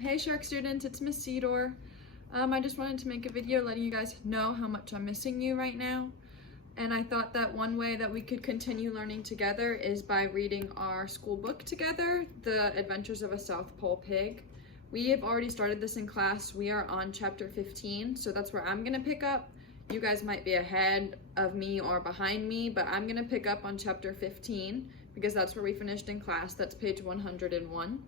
Hey Shark students, it's Miss Sidor. I just wanted to make a video letting you guys know how much I'm missing you right now. And I thought that one way that we could continue learning together is by reading our school book together, The Adventures of a South Pole Pig. We have already started this in class. We are on chapter 15, so that's where I'm gonna pick up. You guys might be ahead of me or behind me, but I'm gonna pick up on chapter 15 because that's where we finished in class. That's page 101.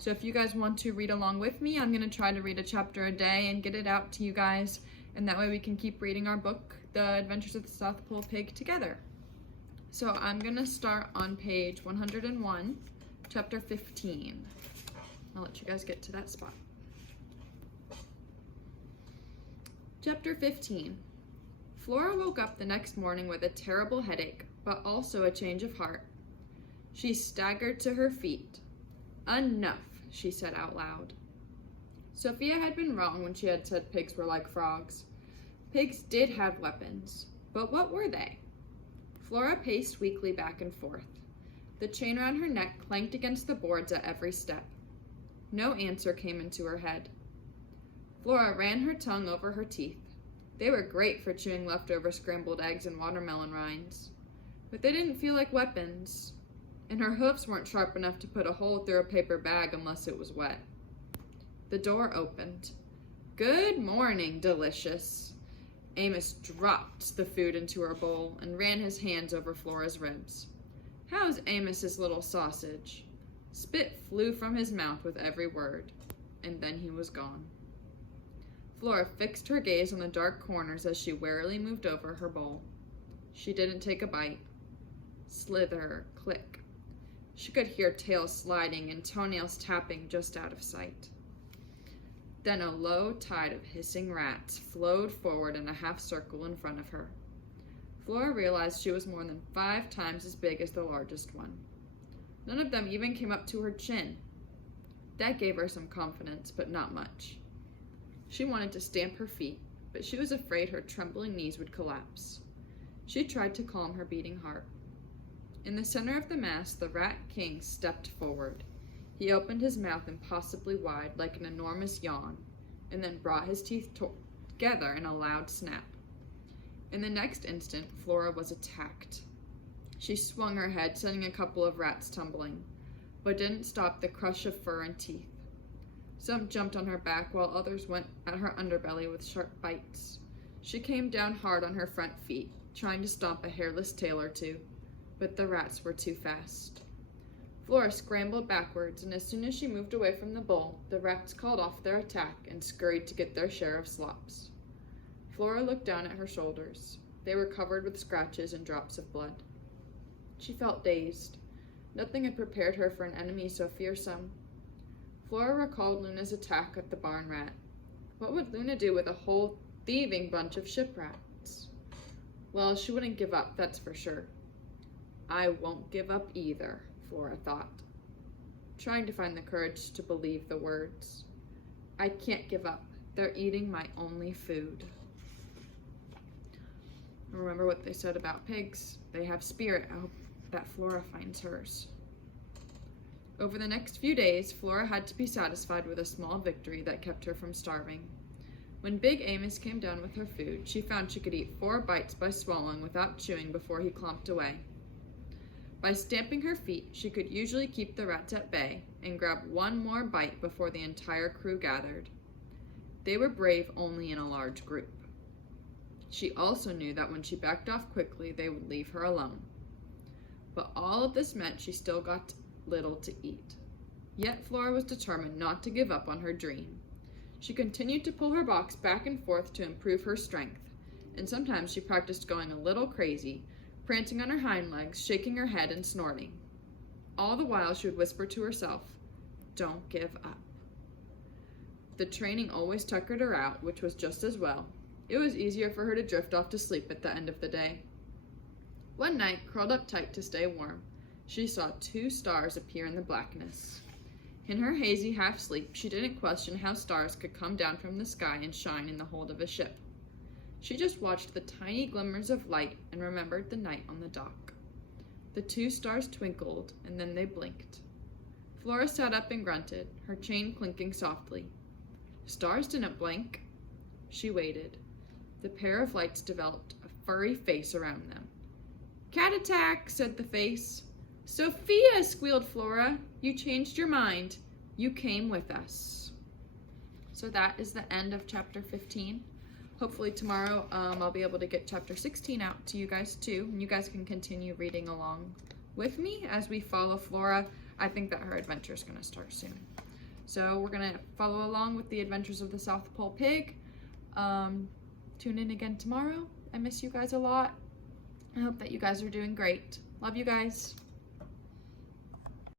So if you guys want to read along with me, I'm going to try to read a chapter a day and get it out to you guys. And that way we can keep reading our book, The Adventures of the South Pole Pig, together. So I'm going to start on page 101, chapter 15. I'll let you guys get to that spot. Chapter 15. Flora woke up the next morning with a terrible headache, but also a change of heart. She staggered to her feet. "Enough," she said out loud. Sophia had been wrong when she had said pigs were like frogs. Pigs did have weapons, but what were they? Flora paced weakly back and forth. The chain around her neck clanked against the boards at every step. No answer came into her head. Flora ran her tongue over her teeth. They were great for chewing leftover scrambled eggs and watermelon rinds, but they didn't feel like weapons. And her hoofs weren't sharp enough to put a hole through a paper bag unless it was wet. The door opened. "Good morning, delicious." Amos dropped the food into her bowl and ran his hands over Flora's ribs. "How's Amos's little sausage?" Spit flew from his mouth with every word, and then he was gone. Flora fixed her gaze on the dark corners as she warily moved over her bowl. She didn't take a bite. Slither, click. She could hear tails sliding and toenails tapping just out of sight. Then a low tide of hissing rats flowed forward in a half circle in front of her. Flora realized she was more than 5 times as big as the largest one. None of them even came up to her chin. That gave her some confidence, but not much. She wanted to stamp her feet, but she was afraid her trembling knees would collapse. She tried to calm her beating heart. In the center of the mass, the Rat King stepped forward. He opened his mouth impossibly wide, like an enormous yawn, and then brought his teeth together in a loud snap. In the next instant, Flora was attacked. She swung her head, sending a couple of rats tumbling, but didn't stop the crush of fur and teeth. Some jumped on her back, while others went at her underbelly with sharp bites. She came down hard on her front feet, trying to stomp a hairless tail or two, but the rats were too fast. Flora scrambled backwards, and as soon as she moved away from the bowl, the rats called off their attack and scurried to get their share of slops. Flora looked down at her shoulders. They were covered with scratches and drops of blood. She felt dazed. Nothing had prepared her for an enemy so fearsome. Flora recalled Luna's attack at the barn rat. What would Luna do with a whole thieving bunch of ship rats? Well, she wouldn't give up, that's for sure. "I won't give up either," Flora thought, trying to find the courage to believe the words. "I can't give up. They're eating my only food." Remember what they said about pigs. They have spirit. I hope that Flora finds hers. Over the next few days, Flora had to be satisfied with a small victory that kept her from starving. When Big Amos came down with her food, she found she could eat 4 bites by swallowing without chewing before he clomped away. By stamping her feet, she could usually keep the rats at bay and grab one more bite before the entire crew gathered. They were brave only in a large group. She also knew that when she backed off quickly, they would leave her alone. But all of this meant she still got little to eat. Yet Flora was determined not to give up on her dream. She continued to pull her box back and forth to improve her strength, and sometimes she practiced going a little crazy, prancing on her hind legs, shaking her head, and snorting. All the while she would whisper to herself, "Don't give up." The training always tuckered her out, which was just as well. It was easier for her to drift off to sleep at the end of the day. One night, curled up tight to stay warm, she saw 2 stars appear in the blackness. In her hazy half-sleep, she didn't question how stars could come down from the sky and shine in the hold of a ship. She just watched the tiny glimmers of light and remembered the night on the dock. The 2 stars twinkled, and then they blinked. Flora sat up and grunted, her chain clinking softly. Stars didn't blink. She waited. The pair of lights developed a furry face around them. Cat attack, said the face. Sophia, squealed Flora. You changed your mind. You came with us. So that is the end of chapter 15. Hopefully tomorrow I'll be able to get chapter 16 out to you guys too. And you guys can continue reading along with me as we follow Flora. I think that her adventure is going to start soon. So we're going to follow along with the adventures of the South Pole Pig. Tune in again tomorrow. I miss you guys a lot. I hope that you guys are doing great. Love you guys.